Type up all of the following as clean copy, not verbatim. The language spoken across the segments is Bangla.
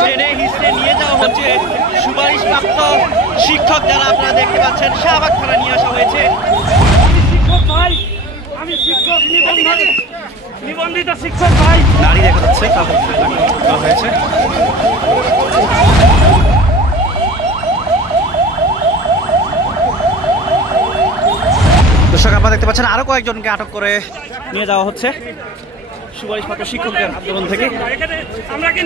ট্রেনে হিসেবে নিয়ে যাওয়া হচ্ছে সুপারিশপ্রাপ্ত শিক্ষক যারা আপনারা দেখতে পাচ্ছেন শাহবাগ থানা নিয়ে আসা হয়েছে। আমি শিক্ষক নিবন্ধিত শিক্ষক ভাই। নারী দেখা যাচ্ছে হয়েছে। দর্শক আপনারা দেখতে পাচ্ছেন আরো কয়েকজনকে আটক করে নিয়ে যাওয়া হচ্ছে সুপারিশপ্রাপ্ত শিক্ষকদের আন্দোলন থেকে। আমরা কি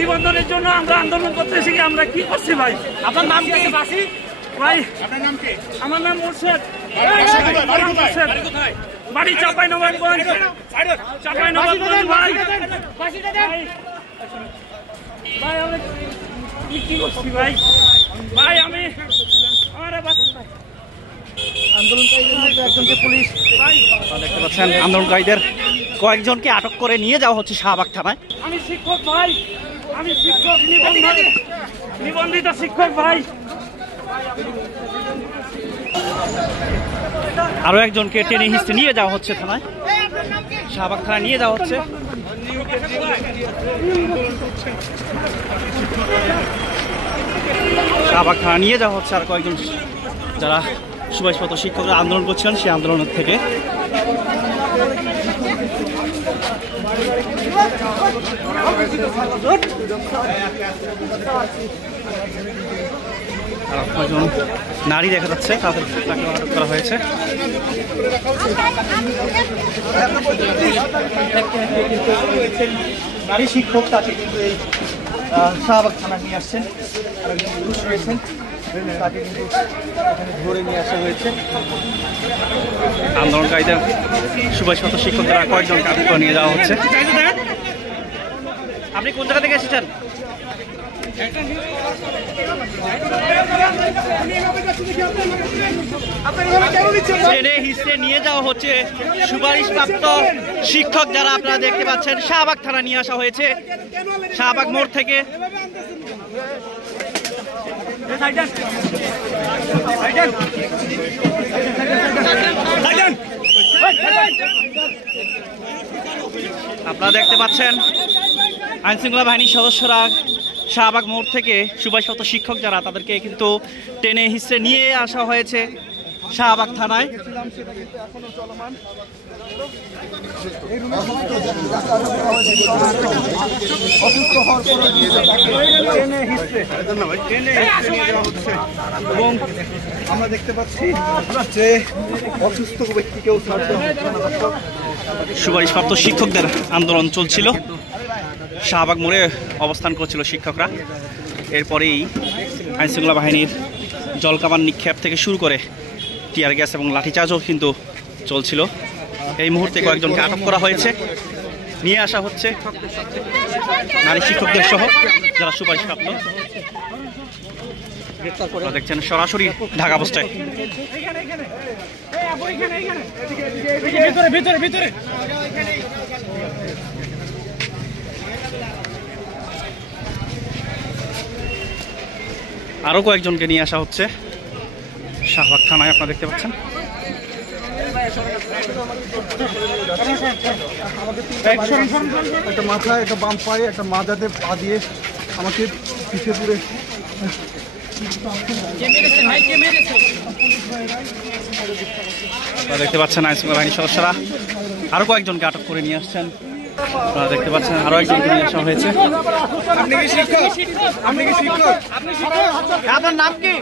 নিবন্ধনের জন্য আমরা আন্দোলন করতেছি কি আমরা কি করছি ভাই? আপনার নাম কি ভাই? আপনার নাম কি? আমার নাম মোর্শেদ। বাড়ি চাঁপাইনবাবগঞ্জ। ভাই ভাই আমরা কি করছি ভাই? ভাই আমি একজনকে পুলিশ দেখতে পাচ্ছেন আন্দোলনকারীদের কয়েকজনকে আটক করে নিয়ে যাওয়া হচ্ছে শাহবাগ থানায়। আমি শিক্ষক ভাই, আমি শিক্ষক নিবন্ধিত শিক্ষক ভাই। আরো একজনকে টেনে হিস্টে নিয়ে যাওয়া হচ্ছে থানায়, শাহবাগ থানায় নিয়ে যাওয়া হচ্ছে। শাহবাগ থানায় নিয়ে যাওয়া হচ্ছে আর কয়েকজন যারা সুপারিশপ্রাপ্ত শিক্ষকরা আন্দোলন করছেন সেই আন্দোলনের থেকে। আর কয়েকজন নারী দেখা যাচ্ছে, তাকে আটক করা হয়েছে। নারী শিক্ষক তাকে কিন্তু এই শাহবাগ থানা নিয়ে আসছেন, আর একজন পুরুষ রয়েছেন তাকে কিন্তু ধরে নিয়ে আসা হয়েছে। আন্দোলনকারীদের সুপারিশপ্রাপ্ত শিক্ষকরা কয়েকজনকে আটক করে নিয়ে যাওয়া হচ্ছে। আপনি কোন জায়গা থেকে এসেছেন? ট্রেনে হিসেবে নিয়ে যাওয়া হচ্ছে সুপারিশপ্রাপ্ত শিক্ষক যারা আপনারা দেখতে পাচ্ছেন শাহবাগ থানা নিয়ে আসা হয়েছে শাহবাগ মোড় থেকে। আপনারা দেখতে পাচ্ছেন আইনশৃঙ্খলা বাহিনীর সদস্যরা শাহবাগ মোড় থেকে সুপারিশপ্রাপ্ত শিক্ষক যারা তাদেরকে কিন্তু টেনে হিসেবে নিয়ে আসা হয়েছে শাহবাগ থানায়। এবং আমরা দেখতে পাচ্ছি যে অসুস্থ ব্যক্তিকেও সুপারিশপ্রাপ্ত শিক্ষকদের আন্দোলন চলছিল, শাহবাগ মোড়ে অবস্থান করছিল শিক্ষকরা। এরপরেই আইনশৃঙ্খলা বাহিনীর জলকামান নিক্ষেপ থেকে শুরু করে টিয়ার গ্যাস এবং লাঠিচার্জও কিন্তু চলছিল। এই মুহূর্তে কয়েকজনকে আটক করা হয়েছে, নিয়ে আসা হচ্ছে নারী শিক্ষকদের সহ যারা সুপারিশপ্রাপ্ত। দেখছেন সরাসরি ঢাকা পোস্টায়। আরো কয়েকজনকে নিয়ে আসা হচ্ছে শাহবাগ থানায়, আপনারা দেখতে পাচ্ছেন। একটা মাথায়, একটা বাম পায়ে, একটা মাজাতে পা দিয়ে আমাকে পিছিয়ে পড়ে দেখতে পাচ্ছেন আইনশৃঙ্খলা বাহিনীর সদস্যরা আরো কয়েকজনকে আটক করে নিয়ে আসছেন। আপনারা দেখতে পাচ্ছেন আরো একজনকে নিয়ে আসা হয়েছে। আপনি কি শিক্ষক? আপনি কি শিক্ষক? আপনার নাম কি?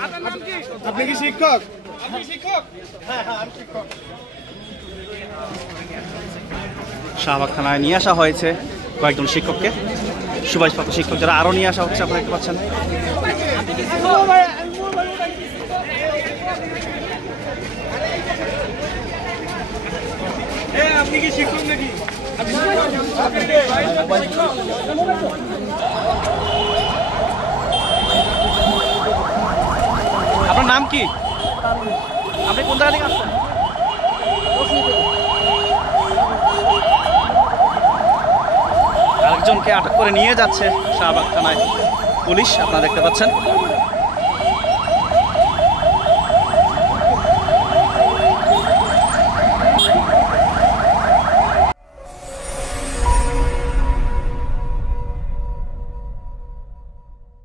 আপনি কি শিক্ষক? শাহবাগ থানায় নিয়ে আসা হয়েছে কয়েকজন শিক্ষককে, সুপারিশপ্রাপ্ত শিক্ষক যারা আরো নিয়ে আসা হচ্ছে, আপনারা দেখতে পাচ্ছেন। আপনি কি শিক্ষক নাকি? আপনার নাম কি? আপনি কোন জায়গা থেকে আসছেন? আরেকজনকে আটক করে নিয়ে যাচ্ছে শাহবাগ থানায় পুলিশ, আপনারা দেখতে পাচ্ছেন।